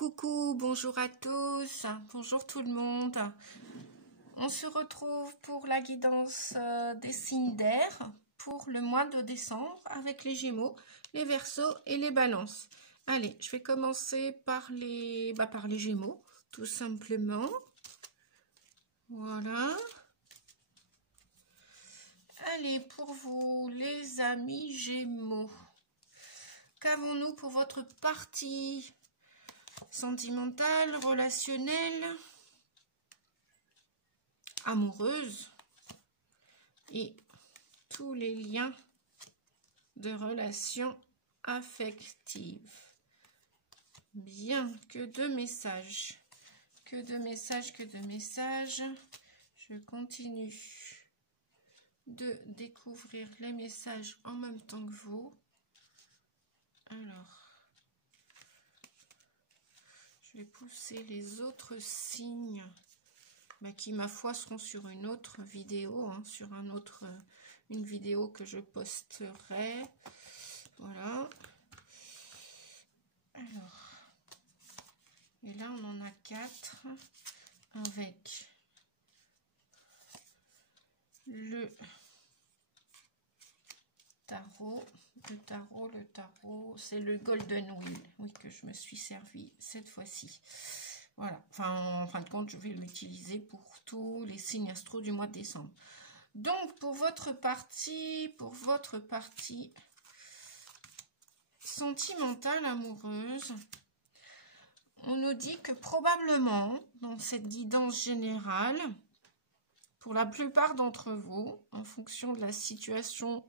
Coucou, bonjour à tous, bonjour tout le monde. On se retrouve pour la guidance des signes d'air pour le mois de décembre avec les Gémeaux, les Verseaux et les Balances. Allez, je vais commencer par les Gémeaux, tout simplement. Voilà. Allez, pour vous, les amis Gémeaux, qu'avons-nous pour votre partie sentimentale, relationnelle, amoureuse et tous les liens de relations affectives? Bien, que de messages. Que de messages, que de messages. Je continue de découvrir les messages en même temps que vous. Alors, je vais pousser les autres signes qui, ma foi, seront sur une autre vidéo, sur une vidéo que je posterai. Voilà. Alors, et là, on en a 4 avec le tarot. Le tarot, c'est le Golden Wheel, oui, que je me suis servi cette fois-ci. Voilà, enfin, en fin de compte, je vais l'utiliser pour tous les signes astro du mois de décembre. Donc, pour votre partie sentimentale, amoureuse, on nous dit que probablement, dans cette guidance générale, pour la plupart d'entre vous, en fonction de la situation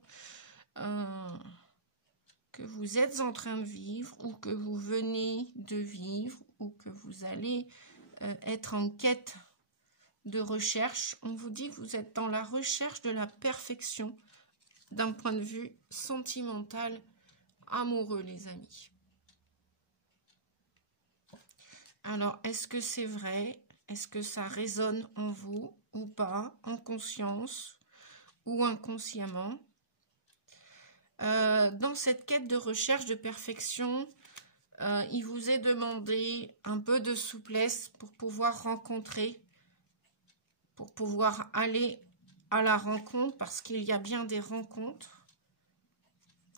que vous êtes en train de vivre ou que vous venez de vivre ou que vous allez être en quête de recherche, on vous dit que vous êtes dans la recherche de la perfection d'un point de vue sentimental, amoureux, les amis. Alors, est-ce que c'est vrai? Est-ce que ça résonne en vous ou pas, en conscience ou inconsciemment? Dans cette quête de recherche de perfection, il vous est demandé un peu de souplesse pour pouvoir rencontrer, pour pouvoir aller à la rencontre, parce qu'il y a bien des rencontres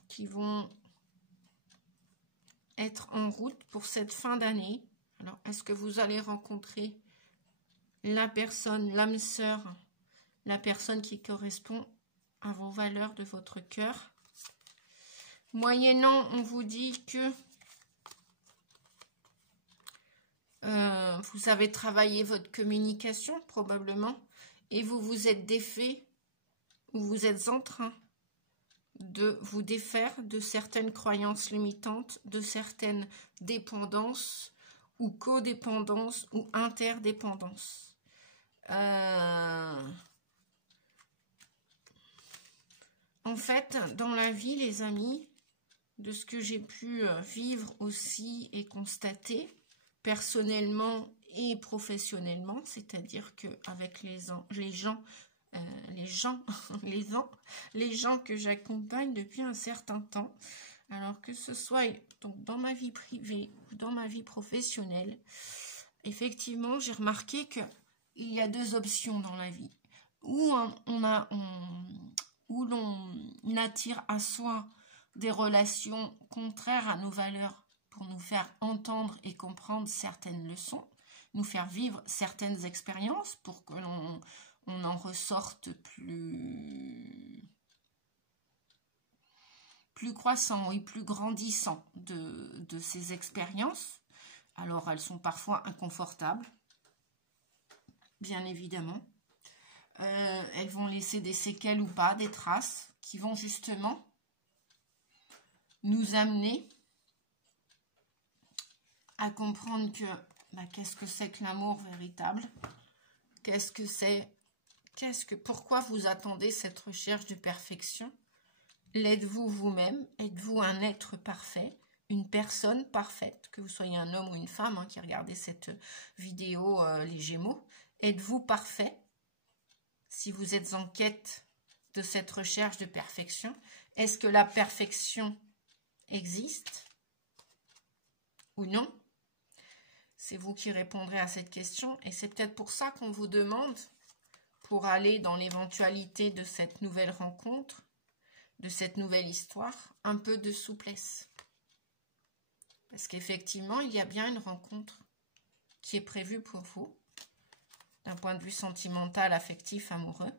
qui vont être en route pour cette fin d'année. Alors, est-ce que vous allez rencontrer la personne, l'âme sœur, la personne qui correspond à vos valeurs de votre cœur? Moyennant, on vous dit que vous avez travaillé votre communication probablement et vous vous êtes défait ou vous êtes en train de vous défaire de certaines croyances limitantes, de certaines dépendances ou codépendances ou interdépendances. En fait, dans la vie, les amis, de ce que j'ai pu vivre aussi et constater personnellement et professionnellement, c'est-à-dire qu'avec les gens que j'accompagne depuis un certain temps, alors que ce soit donc dans ma vie privée ou dans ma vie professionnelle, effectivement, j'ai remarqué qu'il y a deux options dans la vie. Où l'on attire à soi des relations contraires à nos valeurs pour nous faire entendre et comprendre certaines leçons, nous faire vivre certaines expériences pour que l'on en ressorte plus croissant et plus grandissant de ces expériences. Alors, elles sont parfois inconfortables, bien évidemment. Elles vont laisser des séquelles ou pas, des traces qui vont justement nous amener à comprendre que qu'est-ce que c'est que l'amour véritable, pourquoi vous attendez cette recherche de perfection, l'êtes-vous vous-même, êtes-vous un être parfait, une personne parfaite, que vous soyez un homme ou une femme qui regardez cette vidéo, les Gémeaux, êtes-vous parfait? Si vous êtes en quête de cette recherche de perfection, est-ce que la perfection existe ou non? C'est vous qui répondrez à cette question. Et c'est peut-être pour ça qu'on vous demande, pour aller dans l'éventualité de cette nouvelle rencontre, de cette nouvelle histoire, un peu de souplesse. Parce qu'effectivement, il y a bien une rencontre qui est prévue pour vous, d'un point de vue sentimental, affectif, amoureux.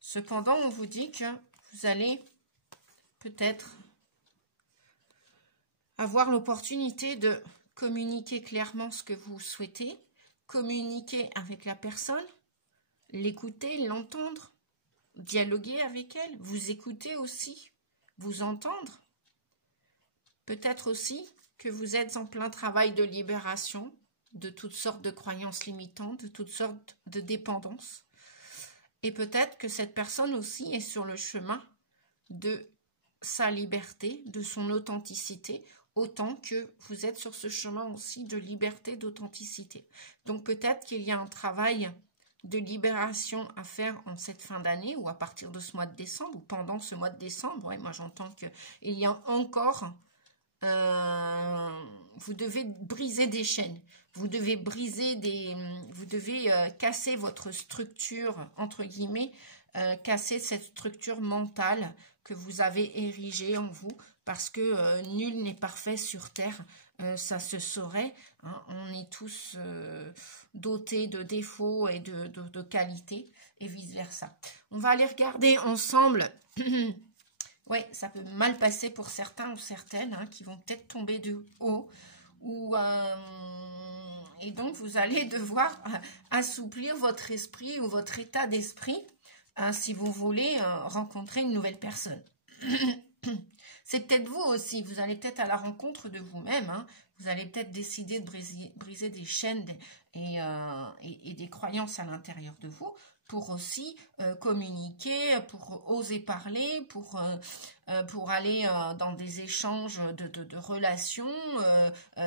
Cependant, on vous dit que vous allez peut-être avoir l'opportunité de communiquer clairement ce que vous souhaitez, communiquer avec la personne, l'écouter, l'entendre, dialoguer avec elle, vous écouter aussi, vous entendre. Peut-être aussi que vous êtes en plein travail de libération de toutes sortes de croyances limitantes, de toutes sortes de dépendances. Et peut-être que cette personne aussi est sur le chemin de sa liberté, de son authenticité, autant que vous êtes sur ce chemin aussi de liberté, d'authenticité. Donc peut-être qu'il y a un travail de libération à faire en cette fin d'année ou à partir de ce mois de décembre ou pendant ce mois de décembre. Ouais, moi j'entends qu'il y a encore... vous devez briser des chaînes, vous devez casser votre structure, entre guillemets, casser cette structure mentale que vous avez érigée en vous, parce que nul n'est parfait sur Terre, ça se saurait, hein, on est tous dotés de défauts et de qualités, et vice-versa. On va aller regarder ensemble... Oui, ça peut mal passer pour certains ou certaines, hein, qui vont peut-être tomber de haut. Et donc, vous allez devoir assouplir votre esprit ou votre état d'esprit si vous voulez rencontrer une nouvelle personne. C'est peut-être vous aussi, vous allez peut-être à la rencontre de vous-même. Hein, vous allez peut-être décider de briser des chaînes et des croyances à l'intérieur de vous, pour aussi communiquer, pour oser parler, pour aller dans des échanges de relations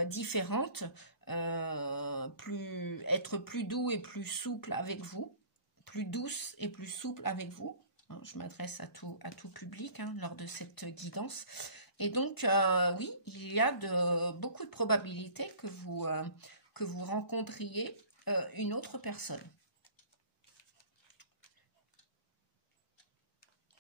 différentes, être plus doux et plus souple avec vous, plus douce et plus souple avec vous. Hein, je m'adresse à tout public hein, lors de cette guidance. Et donc, oui, il y a beaucoup de probabilités que vous rencontriez une autre personne.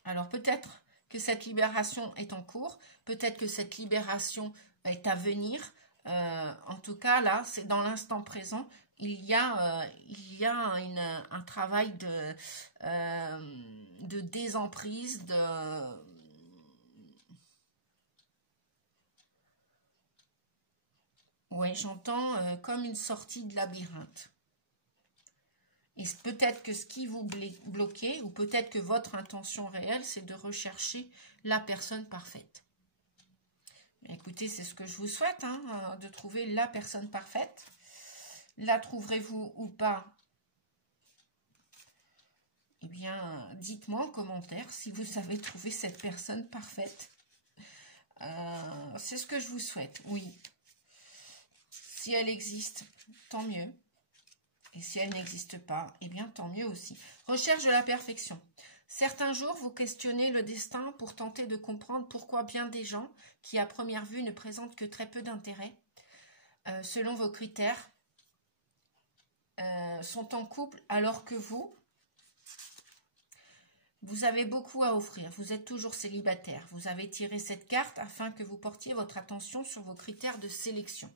Alors peut-être que cette libération est en cours, peut-être que cette libération est à venir. En tout cas, là, c'est dans l'instant présent. Il y a un travail de désemprise, ouais, j'entends comme une sortie de labyrinthe. Et peut-être que ce qui vous bloquait, ou peut-être que votre intention réelle, c'est de rechercher la personne parfaite. Mais écoutez, c'est ce que je vous souhaite, hein, de trouver la personne parfaite. La trouverez-vous ou pas? Eh bien, dites-moi en commentaire si vous avez trouvé cette personne parfaite. C'est ce que je vous souhaite, oui. Si elle existe, tant mieux. Et si elle n'existe pas, eh bien tant mieux aussi. Recherche de la perfection. Certains jours, vous questionnez le destin pour tenter de comprendre pourquoi bien des gens qui à première vue ne présentent que très peu d'intérêt, selon vos critères, sont en couple alors que vous avez beaucoup à offrir. Vous êtes toujours célibataire. Vous avez tiré cette carte afin que vous portiez votre attention sur vos critères de sélection.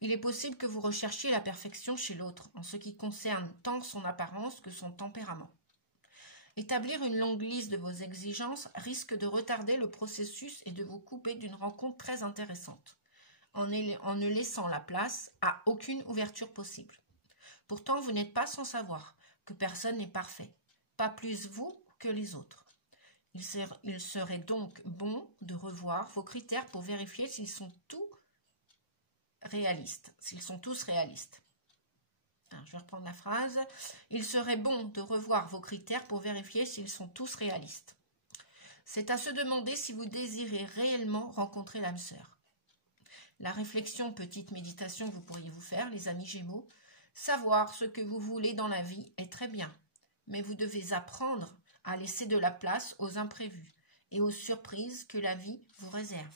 Il est possible que vous recherchiez la perfection chez l'autre, en ce qui concerne tant son apparence que son tempérament. Établir une longue liste de vos exigences risque de retarder le processus et de vous couper d'une rencontre très intéressante, en ne laissant la place à aucune ouverture possible. Pourtant, vous n'êtes pas sans savoir que personne n'est parfait, pas plus vous que les autres. Il serait donc bon de revoir vos critères pour vérifier s'ils sont tous réalistes. Alors, je vais reprendre la phrase. Il serait bon de revoir vos critères pour vérifier s'ils sont tous réalistes. C'est à se demander si vous désirez réellement rencontrer l'âme sœur. La réflexion, petite méditation que vous pourriez vous faire, les amis Gémeaux, savoir ce que vous voulez dans la vie est très bien, mais vous devez apprendre à laisser de la place aux imprévus et aux surprises que la vie vous réserve.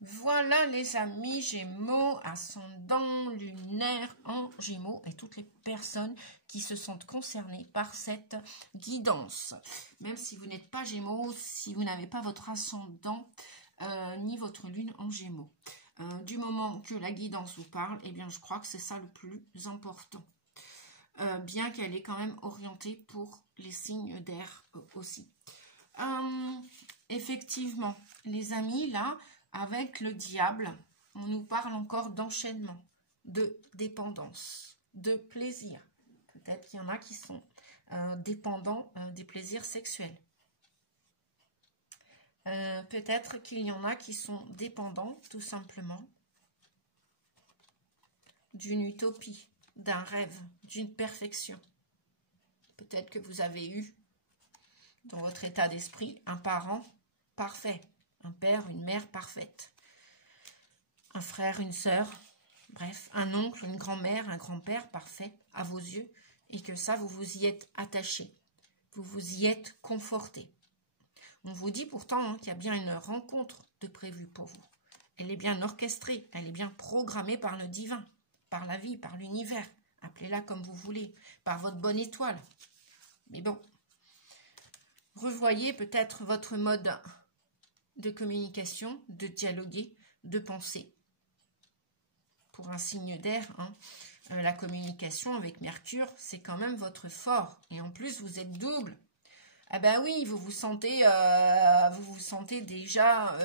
Voilà les amis Gémeaux, ascendant lunaire en Gémeaux et toutes les personnes qui se sentent concernées par cette guidance. Même si vous n'êtes pas Gémeaux, si vous n'avez pas votre ascendant ni votre lune en Gémeaux. Du moment que la guidance vous parle, eh bien je crois que c'est ça le plus important. Bien qu'elle est quand même orientée pour les signes d'air aussi. Effectivement, les amis, là, avec le diable, on nous parle encore d'enchaînement, de dépendance, de plaisir. Peut-être qu'il y en a qui sont dépendants des plaisirs sexuels. Peut-être qu'il y en a qui sont dépendants, tout simplement, d'une utopie, d'un rêve, d'une perfection. Peut-être que vous avez eu, dans votre état d'esprit, un parent parfait, un père, une mère parfaite, un frère, une sœur, bref, un oncle, une grand-mère, un grand-père parfait à vos yeux, et que ça, vous vous y êtes attaché, vous vous y êtes conforté. On vous dit pourtant qu'il y a bien une rencontre de prévue pour vous. Elle est bien orchestrée, elle est bien programmée par le divin, par la vie, par l'univers. Appelez-la comme vous voulez, par votre bonne étoile. Mais bon, revoyez peut-être votre mode de communication, de dialoguer, de penser. Pour un signe d'air, la communication avec Mercure, c'est quand même votre fort. Et en plus, vous êtes double. Ah ben oui, vous vous sentez déjà,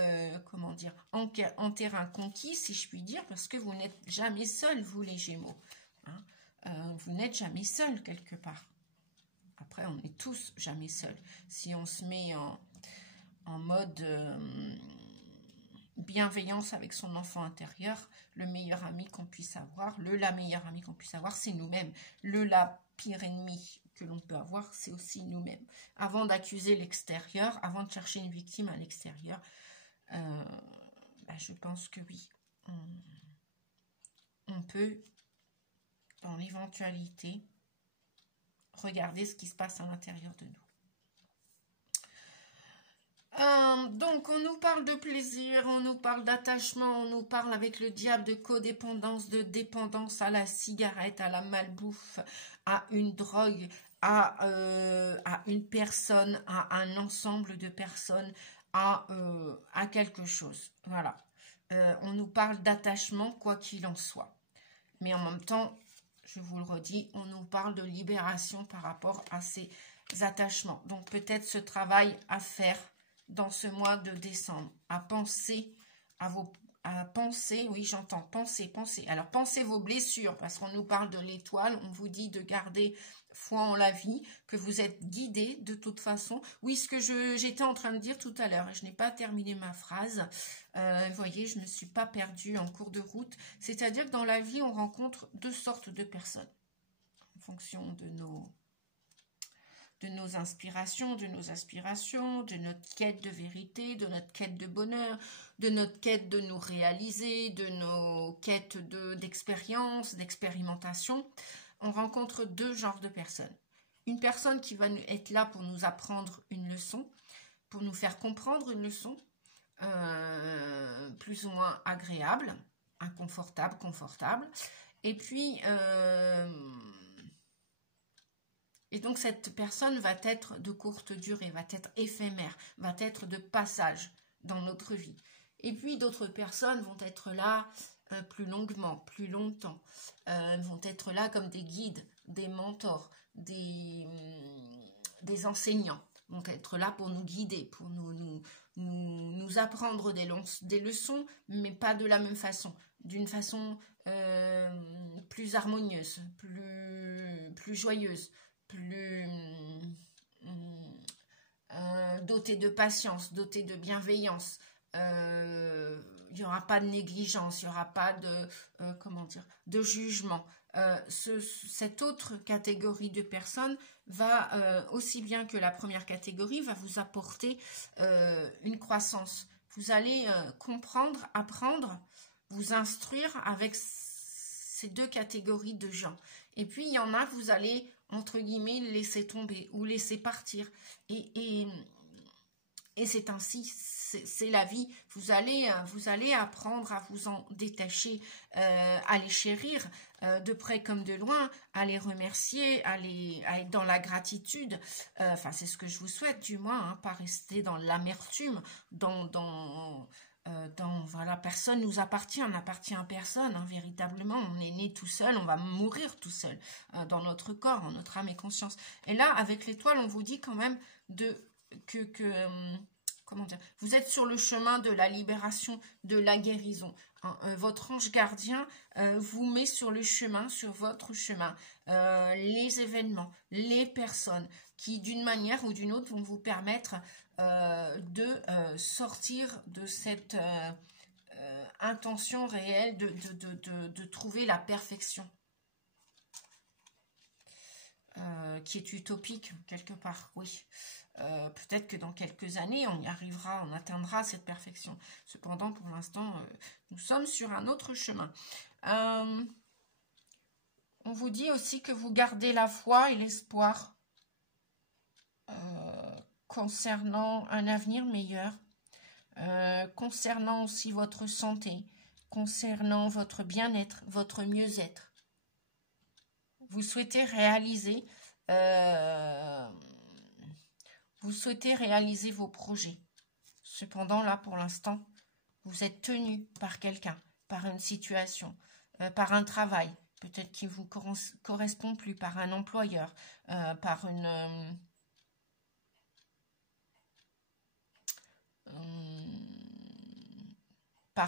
comment dire, en terrain conquis, si je puis dire, parce que vous n'êtes jamais seul, vous les Gémeaux. Vous n'êtes jamais seul quelque part. Après, on est tous jamais seuls. Si on se met en mode bienveillance avec son enfant intérieur, le meilleur ami qu'on puisse avoir, la meilleure amie qu'on puisse avoir, c'est nous-mêmes. La pire ennemi que l'on peut avoir, c'est aussi nous-mêmes. Avant d'accuser l'extérieur, avant de chercher une victime à l'extérieur, je pense que oui, on peut, dans l'éventualité, regarder ce qui se passe à l'intérieur de nous. Donc, on nous parle de plaisir, on nous parle d'attachement, on nous parle avec le diable de codépendance, de dépendance à la cigarette, à la malbouffe, à une drogue, à une personne, à un ensemble de personnes, à quelque chose. Voilà. On nous parle d'attachement, quoi qu'il en soit. Mais en même temps, je vous le redis, on nous parle de libération par rapport à ces attachements. Donc, peut-être ce travail à faire dans ce mois de décembre, à penser oui j'entends, penser. Alors pensez vos blessures, parce qu'on nous parle de l'étoile, on vous dit de garder foi en la vie, que vous êtes guidé de toute façon. Oui, ce que j'étais en train de dire tout à l'heure, et je n'ai pas terminé ma phrase, vous voyez, je ne me suis pas perdue en cours de route, c'est-à-dire que dans la vie, on rencontre deux sortes de personnes, en fonction de nos inspirations, de nos aspirations, de notre quête de vérité, de notre quête de bonheur, de notre quête de nous réaliser, de nos quêtes d'expérience, d'expérimentation. On rencontre deux genres de personnes. Une personne qui va être là pour nous apprendre une leçon, pour nous faire comprendre une leçon, plus ou moins agréable, inconfortable, confortable. Et puis... Et donc, cette personne va être de courte durée, va être éphémère, va être de passage dans notre vie. Et puis, d'autres personnes vont être là plus longuement, plus longtemps, vont être là comme des guides, des mentors, des enseignants, vont être là pour nous guider, pour nous apprendre des leçons, mais pas de la même façon, d'une façon plus harmonieuse, plus joyeuse, plus doté de patience, doté de bienveillance. Il n'y aura pas de négligence, il n'y aura pas de jugement. Cette autre catégorie de personnes va, aussi bien que la première catégorie, va vous apporter une croissance. Vous allez comprendre, apprendre, vous instruire avec ces deux catégories de gens. Et puis, il y en a que vous allez, entre guillemets, laisser tomber ou laisser partir. Et Et c'est ainsi, c'est la vie. Vous allez apprendre à vous en détacher, à les chérir de près comme de loin, à les remercier, à être dans la gratitude. Enfin, c'est ce que je vous souhaite, du moins, hein, pas rester dans l'amertume, voilà, personne nous appartient, on n'appartient à personne, hein, véritablement. On est né tout seul, on va mourir tout seul dans notre corps, en notre âme et conscience. Et là, avec l'étoile, on vous dit quand même comment dire, vous êtes sur le chemin de la libération, de la guérison. Hein, votre ange gardien vous met sur le chemin, sur votre chemin, les événements, les personnes qui, d'une manière ou d'une autre, vont vous permettre de sortir de cette intention réelle de trouver la perfection. Qui est utopique, quelque part, oui. Peut-être que dans quelques années, on y arrivera, on atteindra cette perfection. Cependant, pour l'instant, nous sommes sur un autre chemin. On vous dit aussi que vous gardez la foi et l'espoir concernant un avenir meilleur, concernant aussi votre santé, concernant votre bien-être, votre mieux-être. Vous souhaitez réaliser vos projets. Cependant, là, pour l'instant, vous êtes tenu par quelqu'un, par une situation, par un travail, peut-être qui ne vous correspond plus, par un employeur, par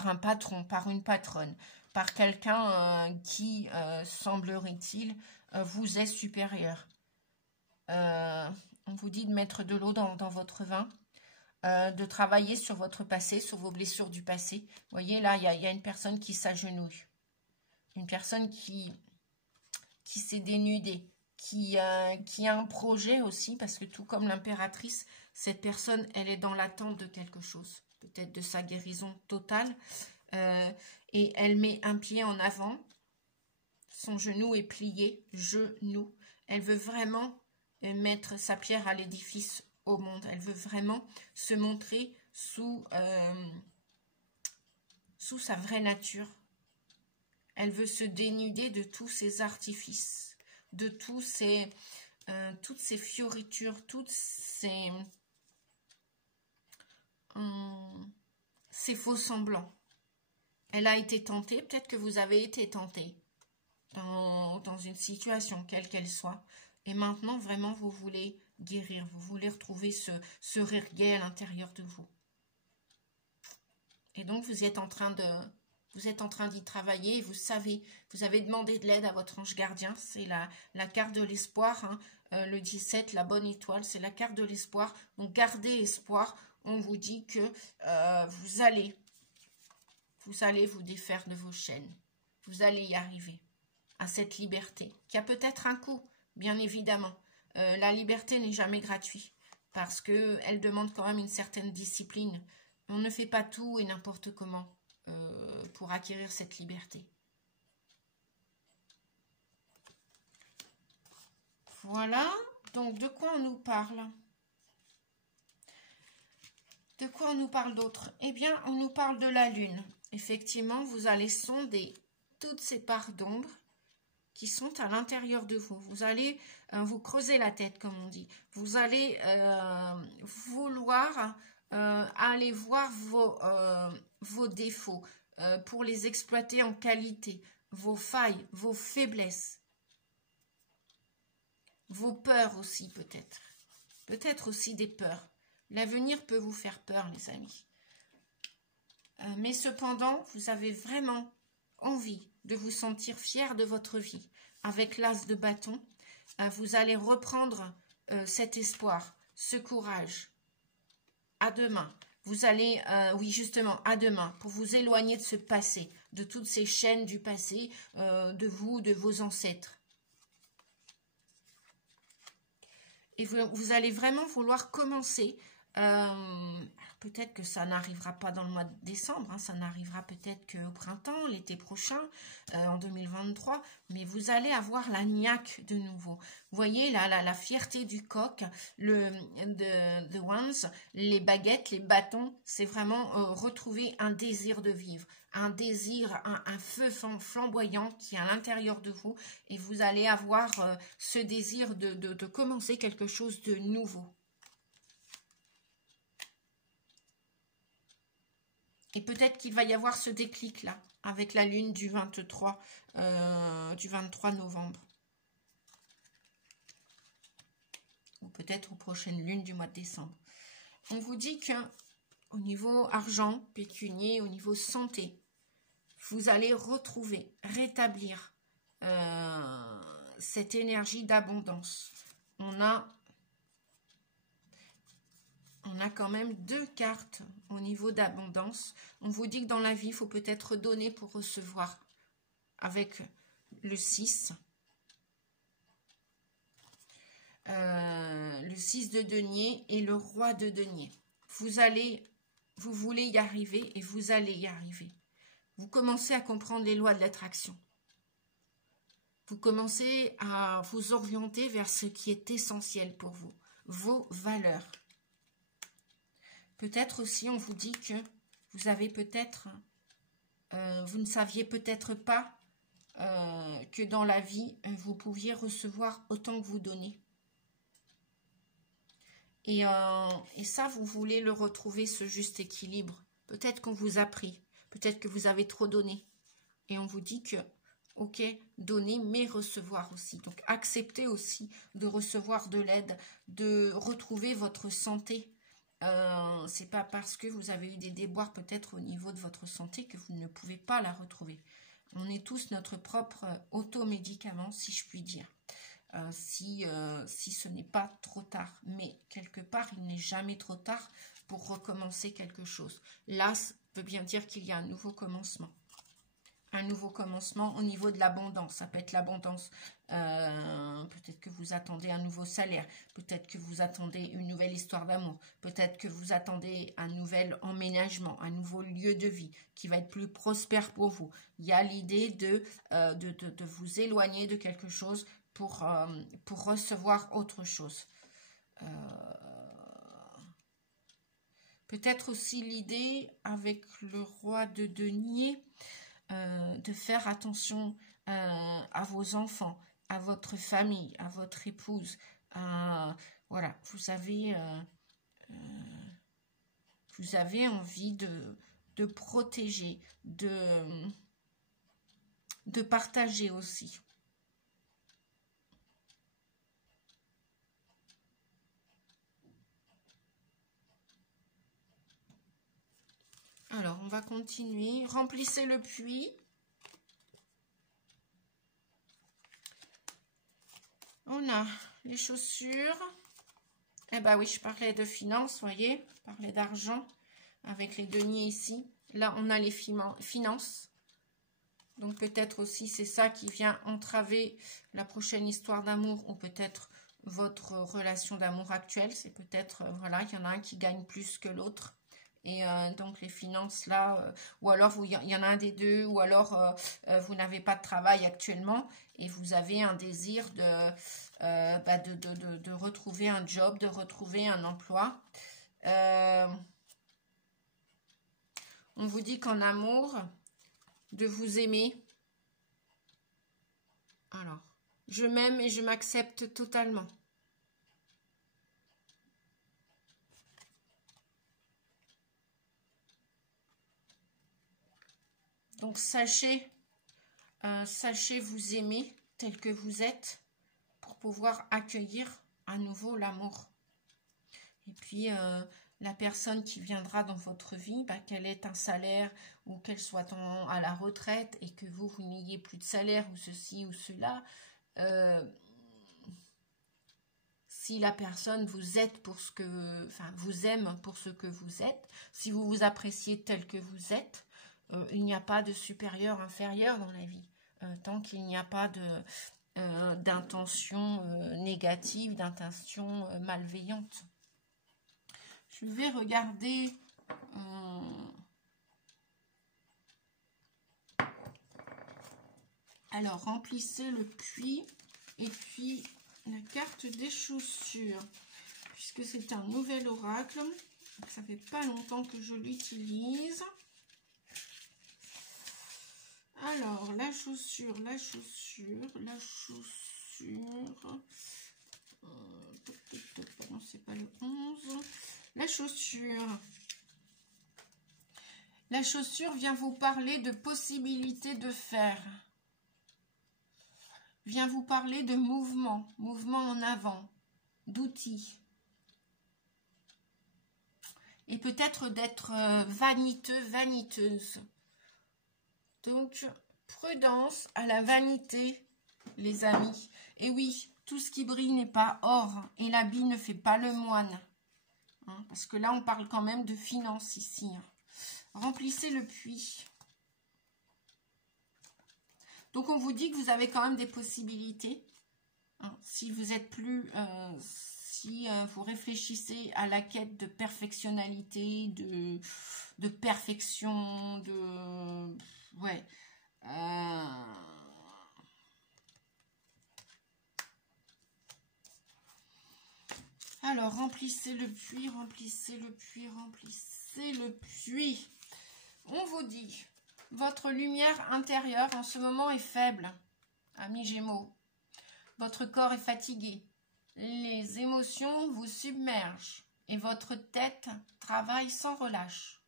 un patron, par une patronne, par quelqu'un qui, semblerait-il, vous est supérieur. On vous dit de mettre de l'eau dans votre vin, de travailler sur votre passé, sur vos blessures du passé. Vous voyez, là, il y a une personne qui s'agenouille. Une personne qui s'est dénudée, qui a un projet aussi, parce que tout comme l'impératrice, cette personne, elle est dans l'attente de quelque chose, peut-être de sa guérison totale, et elle met un pied en avant, son genou est plié, genou. Elle veut vraiment mettre sa pierre à l'édifice au monde. Elle veut vraiment se montrer sous sa vraie nature. Elle veut se dénuder de tous ces artifices, de toutes ces fioritures, toutes ces faux semblants. Elle a été tentée, peut-être que vous avez été tenté dans une situation, quelle qu'elle soit. Et maintenant, vraiment, vous voulez guérir, vous voulez retrouver ce rire gai à l'intérieur de vous. Et donc, vous êtes en train d'y travailler, vous savez, vous avez demandé de l'aide à votre ange gardien, c'est la carte de l'espoir, hein, le 17, la bonne étoile, c'est la carte de l'espoir. Donc, gardez espoir, on vous dit que vous allez vous défaire de vos chaînes, vous allez y arriver à cette liberté, qui a peut-être un coût, bien évidemment. La liberté n'est jamais gratuite, parce qu'elle demande quand même une certaine discipline. On ne fait pas tout et n'importe comment pour acquérir cette liberté. Voilà, donc de quoi on nous parle? De quoi on nous parle d'autre? Eh bien, on nous parle de la lune. Effectivement, vous allez sonder toutes ces parts d'ombre qui sont à l'intérieur de vous. Vous allez vous creuser la tête, comme on dit. Vous allez vouloir aller voir vos défauts pour les exploiter en qualité, vos failles, vos faiblesses, vos peurs aussi peut-être. Peut-être aussi des peurs. L'avenir peut vous faire peur, les amis. Mais cependant, vous avez vraiment envie de vous sentir fier de votre vie. Avec l'as de bâton, vous allez reprendre cet espoir, ce courage. À demain. Vous allez, oui justement, à demain, pour vous éloigner de ce passé, de toutes ces chaînes du passé, de vous, de vos ancêtres. Et vous allez vraiment vouloir commencer Peut-être que ça n'arrivera pas dans le mois de décembre, hein, ça n'arrivera peut-être qu'au printemps, l'été prochain, en 2023, mais vous allez avoir la niaque de nouveau. Vous voyez là, la fierté du coq, the wands, les baguettes, les bâtons, c'est vraiment retrouver un désir de vivre, un désir, un feu flamboyant qui est à l'intérieur de vous, et vous allez avoir ce désir de commencer quelque chose de nouveau. Et peut-être qu'il va y avoir ce déclic-là, avec la lune du 23 novembre. Ou peut-être aux prochaines lunes du mois de décembre. On vous dit qu'au niveau argent, pécunier, au niveau santé, vous allez retrouver, rétablir cette énergie d'abondance. On a quand même 2 cartes au niveau d'abondance. On vous dit que dans la vie, il faut peut-être donner pour recevoir. Avec le 6. Le 6 de denier et le roi de denier. Vous voulez y arriver et vous allez y arriver. Vous commencez à comprendre les lois de l'attraction. Vous commencez à vous orienter vers ce qui est essentiel pour vous. Vos valeurs. Peut-être aussi, on vous dit que vous avez peut-être, vous ne saviez peut-être pas que dans la vie, vous pouviez recevoir autant que vous donnez. Et ça, vous voulez le retrouver, ce juste équilibre. Peut-être qu'on vous a pris, peut-être que vous avez trop donné. Et on vous dit que, ok, donner, mais recevoir aussi. Donc, acceptez aussi de recevoir de l'aide, de retrouver votre santé. C'est pas parce que vous avez eu des déboires peut-être au niveau de votre santé que vous ne pouvez pas la retrouver. On est tous notre propre automédicament, si je puis dire. Si ce n'est pas trop tard. Mais quelque part, il n'est jamais trop tard pour recommencer quelque chose. Là, ça veut bien dire qu'il y a un nouveau commencement. Un nouveau commencement au niveau de l'abondance. Ça peut être l'abondance. Peut-être que vous attendez un nouveau salaire. Peut-être que vous attendez une nouvelle histoire d'amour. Peut-être que vous attendez un nouvel emménagement, un nouveau lieu de vie qui va être plus prospère pour vous. Il y a l'idée de vous éloigner de quelque chose pour recevoir autre chose. Peut-être aussi l'idée avec le roi de denier de faire attention à vos enfants, à votre famille, à votre épouse. Voilà, vous avez envie de protéger, de partager aussi. Alors, on va continuer. Remplissez le puits. On a les chaussures. Eh ben oui, je parlais de finances, voyez. Je parlais d'argent avec les deniers ici. Là, on a les finances. Donc, peut-être aussi, c'est ça qui vient entraver la prochaine histoire d'amour ou peut-être votre relation d'amour actuelle. C'est peut-être, voilà, il y en a un qui gagne plus que l'autre. Et donc, les finances, là, ou alors, il y en a un des deux, ou alors, vous n'avez pas de travail actuellement et vous avez un désir de retrouver un job, de retrouver un emploi. On vous dit qu'en amour, de vous aimer. Alors, je m'aime et je m'accepte totalement. Donc, sachez vous aimer tel que vous êtes pour pouvoir accueillir à nouveau l'amour. Et puis, la personne qui viendra dans votre vie, qu'elle ait un salaire ou qu'elle soit à la retraite et que vous n'ayez plus de salaire ou ceci ou cela, si la personne vous aide pour ce que, vous aime pour ce que vous êtes, si vous vous appréciez tel que vous êtes, il n'y a pas de supérieur, inférieur dans la vie. Tant qu'il n'y a pas d'intention négative, d'intention malveillante. Je vais regarder... Alors, remplissez le puits et puis la carte des chaussures. Puisque c'est un nouvel oracle, donc ça fait pas longtemps que je l'utilise. Alors, la chaussure. Non, c'est pas le 11. La chaussure. La chaussure vient vous parler de possibilités de faire. Vient vous parler de mouvement en avant, d'outils. Et peut-être d'être vaniteux, vaniteuse. Donc, prudence à la vanité, les amis. Et oui, tout ce qui brille n'est pas or, et l'habit ne fait pas le moine. Hein, parce que là, on parle quand même de finances ici. Hein. Remplissez le puits. Donc, on vous dit que vous avez quand même des possibilités. Hein, si vous êtes plus... si vous réfléchissez à la quête de perfectionnalité, de perfection, de... Ouais. Alors, remplissez le puits, remplissez le puits, remplissez le puits. On vous dit, votre lumière intérieure en ce moment est faible, amis Gémeaux. Votre corps est fatigué. Les émotions vous submergent et votre tête travaille sans relâche.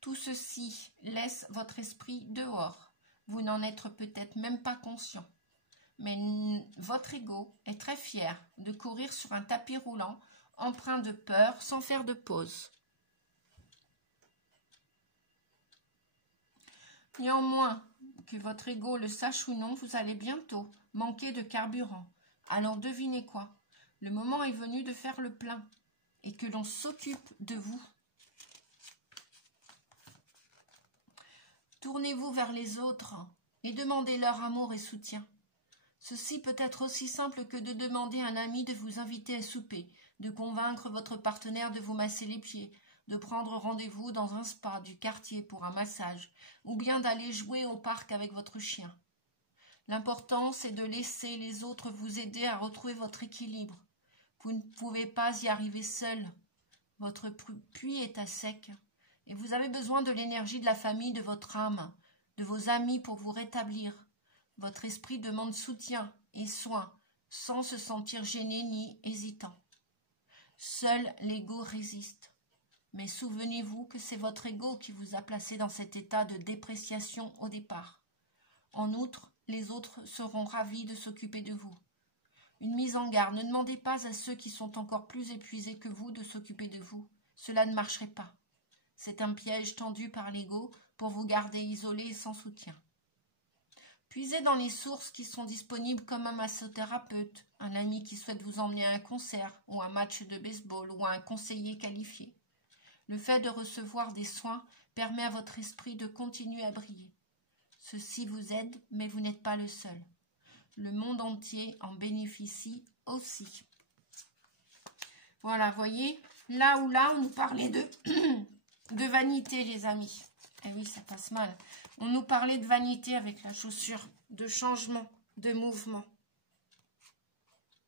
Tout ceci laisse votre esprit dehors. Vous n'en êtes peut-être même pas conscient. Mais votre ego est très fier de courir sur un tapis roulant empreint de peur sans faire de pause. Néanmoins, que votre ego le sache ou non, vous allez bientôt manquer de carburant. Alors devinez quoi? Le moment est venu de faire le plein et que l'on s'occupe de vous. Tournez-vous vers les autres et demandez leur amour et soutien. Ceci peut être aussi simple que de demander à un ami de vous inviter à souper, de convaincre votre partenaire de vous masser les pieds, de prendre rendez-vous dans un spa du quartier pour un massage, ou bien d'aller jouer au parc avec votre chien. L'important, c'est de laisser les autres vous aider à retrouver votre équilibre. Vous ne pouvez pas y arriver seul. Votre puits est à sec. Et vous avez besoin de l'énergie de la famille, de votre âme, de vos amis pour vous rétablir. Votre esprit demande soutien et soin, sans se sentir gêné ni hésitant. Seul l'ego résiste. Mais souvenez-vous que c'est votre ego qui vous a placé dans cet état de dépréciation au départ. En outre, les autres seront ravis de s'occuper de vous. Une mise en garde, ne demandez pas à ceux qui sont encore plus épuisés que vous de s'occuper de vous. Cela ne marcherait pas. C'est un piège tendu par l'ego pour vous garder isolé et sans soutien. Puisez dans les sources qui sont disponibles comme un massothérapeute, un ami qui souhaite vous emmener à un concert ou un match de baseball ou à un conseiller qualifié. Le fait de recevoir des soins permet à votre esprit de continuer à briller. Ceci vous aide, mais vous n'êtes pas le seul. Le monde entier en bénéficie aussi. Voilà, voyez, là où là, on nous parlait de vanité, les amis. Eh oui, ça passe mal. On nous parlait de vanité avec la chaussure, de changement, de mouvement.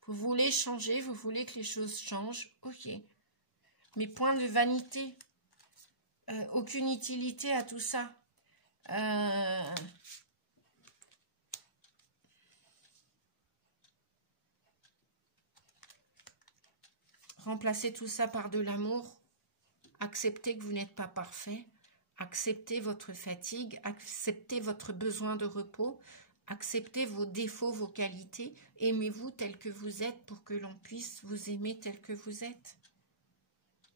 Vous voulez changer, vous voulez que les choses changent, ok. Mais point de vanité, aucune utilité à tout ça. Remplacez tout ça par de l'amour. Acceptez que vous n'êtes pas parfait. Acceptez votre fatigue. Acceptez votre besoin de repos. Acceptez vos défauts, vos qualités. Aimez-vous tel que vous êtes pour que l'on puisse vous aimer tel que vous êtes.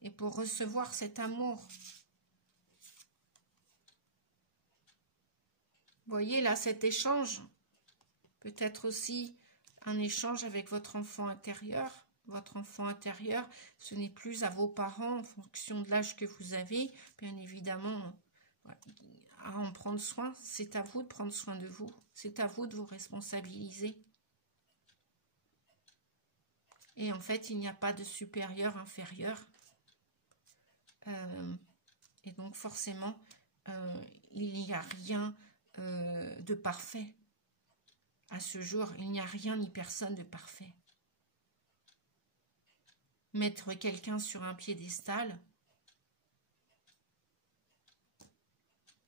Et pour recevoir cet amour. Voyez là cet échange. Peut-être aussi un échange avec votre enfant intérieur. Votre enfant intérieur, ce n'est plus à vos parents en fonction de l'âge que vous avez. Bien évidemment, à en prendre soin. C'est à vous de prendre soin de vous. C'est à vous de vous responsabiliser. Et en fait, il n'y a pas de supérieur, inférieur. Et donc forcément, il n'y a rien de parfait. À ce jour, il n'y a rien ni personne de parfait. Mettre quelqu'un sur un piédestal,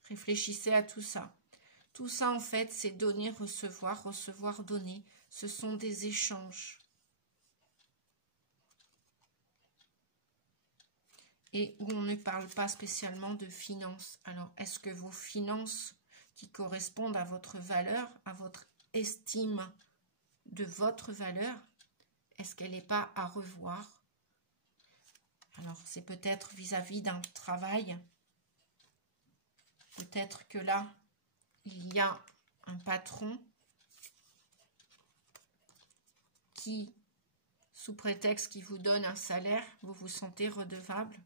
réfléchissez à tout ça. Tout ça, en fait, c'est donner, recevoir, recevoir, donner. Ce sont des échanges. Et où on ne parle pas spécialement de finances. Alors, est-ce que vos finances qui correspondent à votre valeur, à votre estime de votre valeur, est-ce qu'elle n'est pas à revoir? Alors, c'est peut-être vis-à-vis d'un travail. Peut-être que là, il y a un patron qui, sous prétexte qu'il vous donne un salaire, vous vous sentez redevable.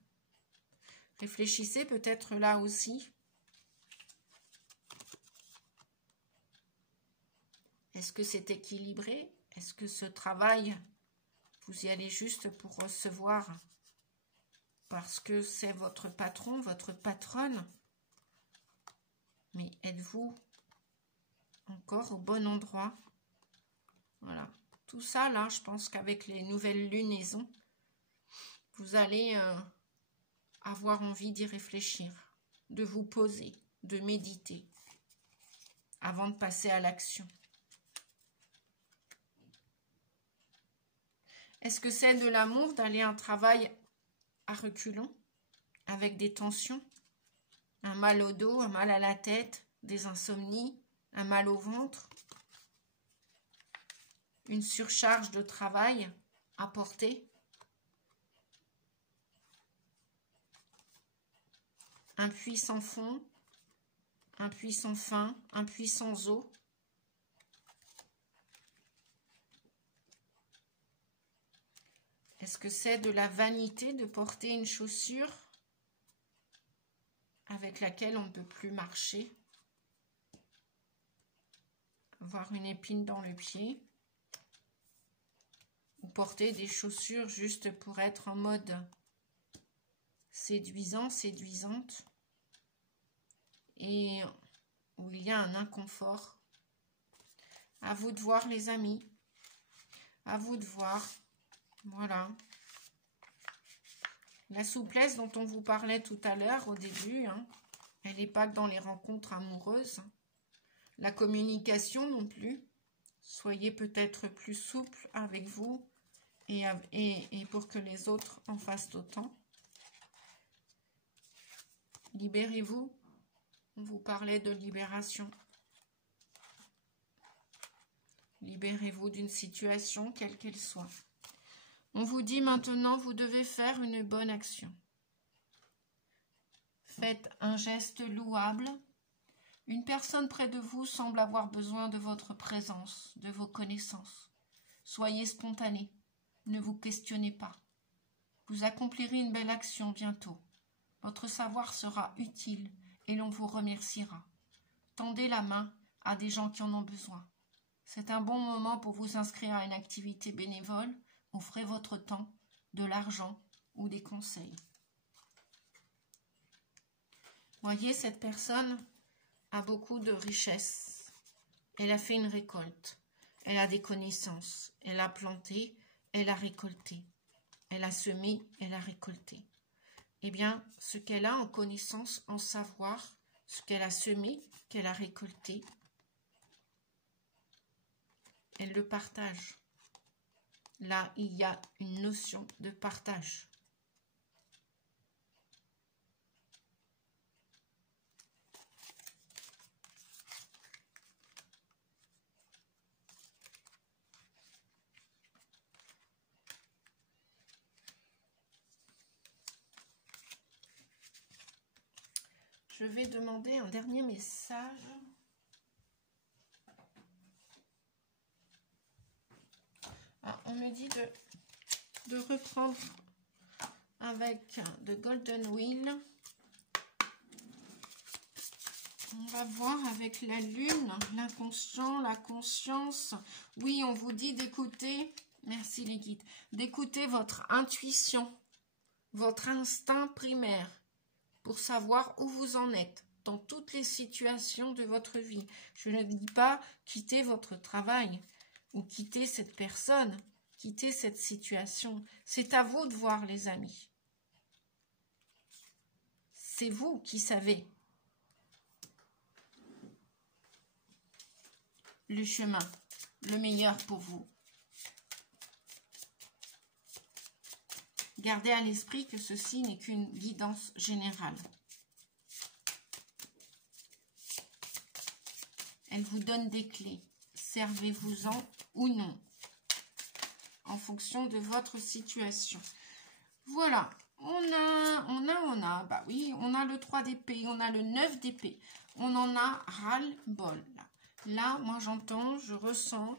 Réfléchissez peut-être là aussi. Est-ce que c'est équilibré? Est-ce que ce travail, vous y allez juste pour recevoir parce que c'est votre patron, votre patronne? Mais êtes-vous encore au bon endroit? Voilà. Tout ça, là, je pense qu'avec les nouvelles lunaisons, vous allez avoir envie d'y réfléchir, de vous poser, de méditer, avant de passer à l'action. Est-ce que c'est de l'amour d'aller à un travail à reculons, avec des tensions, un mal au dos, un mal à la tête, des insomnies, un mal au ventre, une surcharge de travail à porter, un puits sans fond, un puits sans fin, un puits sans eau? Est-ce que c'est de la vanité de porter une chaussure avec laquelle on ne peut plus marcher? Avoir une épine dans le pied? Ou porter des chaussures juste pour être en mode séduisant, séduisante, et où il y a un inconfort? À vous de voir, les amis. À vous de voir. Voilà. La souplesse dont on vous parlait tout à l'heure au début, hein, elle n'est pas que dans les rencontres amoureuses. La communication non plus. Soyez peut-être plus souple avec vous et pour que les autres en fassent autant. Libérez-vous. On vous parlait de libération. Libérez-vous d'une situation, quelle qu'elle soit. On vous dit maintenant, vous devez faire une bonne action. Faites un geste louable. Une personne près de vous semble avoir besoin de votre présence, de vos connaissances. Soyez spontané. Ne vous questionnez pas. Vous accomplirez une belle action bientôt. Votre savoir sera utile et l'on vous remerciera. Tendez la main à des gens qui en ont besoin. C'est un bon moment pour vous inscrire à une activité bénévole. Offrez votre temps, de l'argent ou des conseils. Voyez, cette personne a beaucoup de richesses. Elle a fait une récolte. Elle a des connaissances. Elle a planté, elle a récolté. Elle a semé, elle a récolté. Eh bien, ce qu'elle a en connaissance, en savoir, ce qu'elle a semé, qu'elle a récolté, elle le partage. Là, il y a une notion de partage. Je vais demander un dernier message. Ah, on me dit de reprendre avec The Golden Wheel. On va voir avec la lune, l'inconscient, la conscience. Oui, on vous dit d'écouter, merci les guides, d'écouter votre intuition. votre instinct primaire pour savoir où vous en êtes dans toutes les situations de votre vie. Je ne dis pas quitter votre travail ou quitter cette personne, quitter cette situation. C'est à vous de voir, les amis. C'est vous qui savez le chemin, le meilleur pour vous. Gardez à l'esprit que ceci n'est qu'une guidance générale. Elle vous donne des clés. Servez-vous-en ou non, en fonction de votre situation. Voilà, bah oui, on a le 3 d'épée, on a le 9 d'épée. On en a ras-le-bol. Là, moi j'entends, je ressens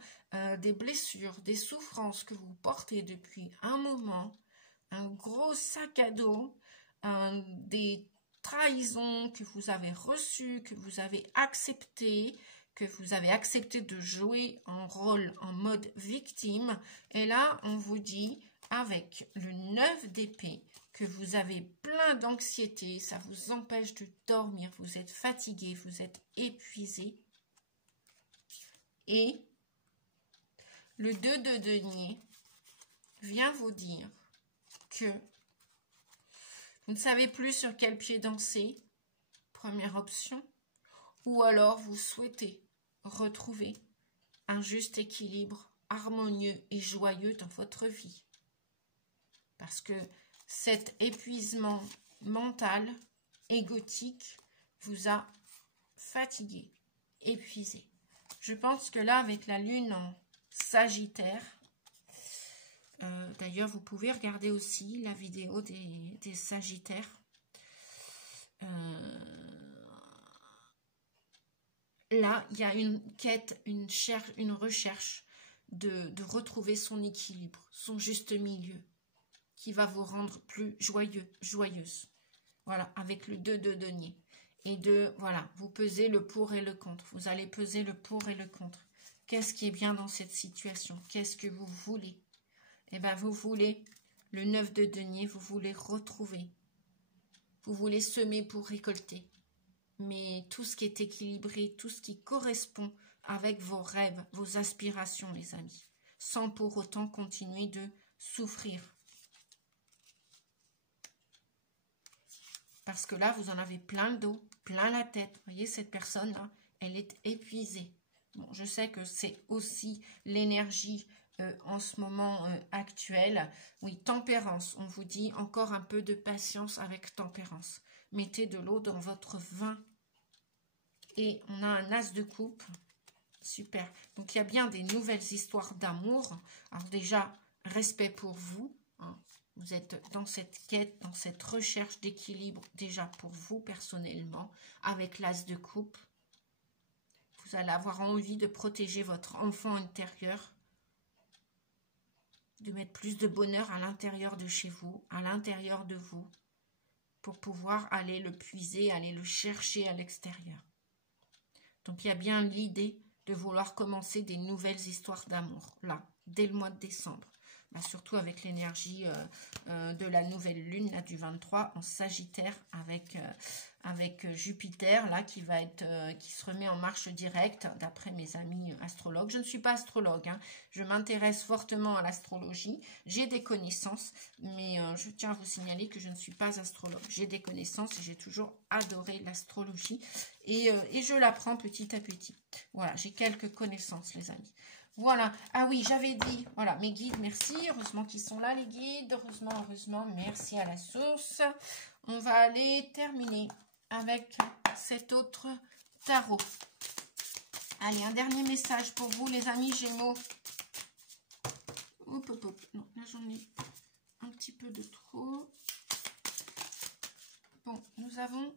des blessures, des souffrances que vous portez depuis un moment, un gros sac à dos, des trahisons que vous avez reçues, que vous avez acceptées, de jouer un rôle en mode victime. Et là, on vous dit, avec le 9 d'épée, que vous avez plein d'anxiété, ça vous empêche de dormir, vous êtes fatigué, vous êtes épuisé. Et le 2 de denier vient vous dire que vous ne savez plus sur quel pied danser, première option, ou alors vous souhaitez retrouver un juste équilibre harmonieux et joyeux dans votre vie. Parce que cet épuisement mental, égotique, vous a fatigué, épuisé. Je pense que là, avec la lune en Sagittaire, d'ailleurs, vous pouvez regarder aussi la vidéo des Sagittaires. Là, il y a une quête, une recherche de retrouver son équilibre, son juste milieu, qui va vous rendre plus joyeux, joyeuse. Voilà, avec le 2 de denier. Et voilà, vous pesez le pour et le contre. Vous allez peser le pour et le contre. Qu'est-ce qui est bien dans cette situation? Qu'est-ce que vous voulez? Eh bien, vous voulez le 9 de denier, vous voulez retrouver. Vous voulez semer pour récolter. Mais tout ce qui est équilibré, tout ce qui correspond avec vos rêves, vos aspirations, les amis. Sans pour autant continuer de souffrir. Parce que là, vous en avez plein le dos, plein la tête. Vous voyez, cette personne-là, elle est épuisée. Bon, je sais que c'est aussi l'énergie en ce moment actuel. Oui, tempérance. On vous dit encore un peu de patience avec tempérance. Mettez de l'eau dans votre vin. Et on a un as de coupe. Super. Donc, il y a bien des nouvelles histoires d'amour. Alors déjà, respect pour vous. Hein. Vous êtes dans cette quête, dans cette recherche d'équilibre, déjà pour vous personnellement, avec l'as de coupe. Vous allez avoir envie de protéger votre enfant intérieur, de mettre plus de bonheur à l'intérieur de chez vous, à l'intérieur de vous, pour pouvoir aller le puiser, aller le chercher à l'extérieur. Donc, il y a bien l'idée de vouloir commencer des nouvelles histoires d'amour, là, dès le mois de décembre. Bah, surtout avec l'énergie de la nouvelle lune là, du 23 en Sagittaire avec Jupiter là qui se remet en marche directe d'après mes amis astrologues. Je ne suis pas astrologue, hein. Je m'intéresse fortement à l'astrologie. J'ai des connaissances, mais je tiens à vous signaler que je ne suis pas astrologue. J'ai des connaissances et j'ai toujours adoré l'astrologie et je l'apprends petit à petit. Voilà, j'ai quelques connaissances, les amis. Voilà, ah oui, j'avais dit, voilà, mes guides, merci, heureusement qu'ils sont là, les guides, heureusement, merci à la source. On va aller terminer avec cet autre tarot. Allez, un dernier message pour vous, les amis Gémeaux. Hop, hop, hop, non, là j'en ai un petit peu de trop. Bon, nous avons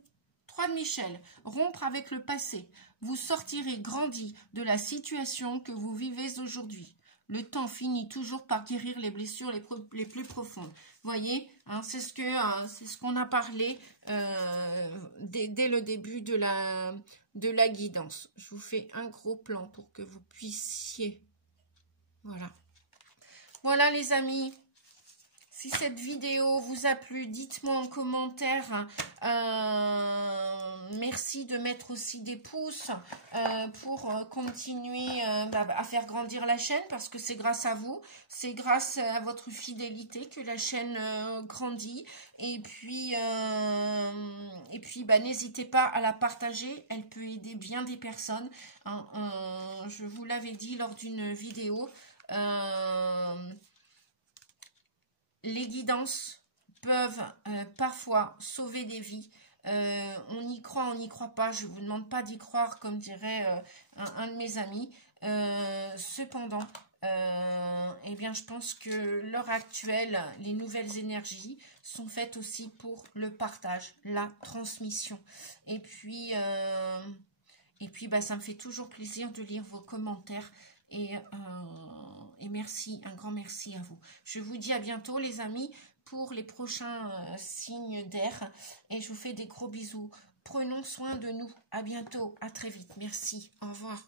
3 de Michel, rompre avec le passé. Vous sortirez grandi de la situation que vous vivez aujourd'hui. Le temps finit toujours par guérir les blessures les plus profondes. Vous voyez, hein, c'est ce qu'on a parlé dès le début de la guidance. Je vous fais un gros plan pour que vous puissiez. Voilà. Voilà les amis. Si cette vidéo vous a plu, dites-moi en commentaire. Merci de mettre aussi des pouces pour continuer à faire grandir la chaîne, parce que c'est grâce à vous, c'est grâce à votre fidélité que la chaîne grandit. Et puis n'hésitez pas à la partager, elle peut aider bien des personnes. Je vous l'avais dit lors d'une vidéo. Les guidances peuvent parfois sauver des vies. On y croit, on n'y croit pas. Je ne vous demande pas d'y croire, comme dirait un de mes amis. Cependant, eh bien, je pense que l'heure actuelle, les nouvelles énergies sont faites aussi pour le partage, la transmission. Et puis ça me fait toujours plaisir de lire vos commentaires. Et merci, un grand merci à vous. Je vous dis à bientôt les amis pour les prochains signes d'air. Et je vous fais des gros bisous. Prenons soin de nous. À bientôt, à très vite. Merci, au revoir.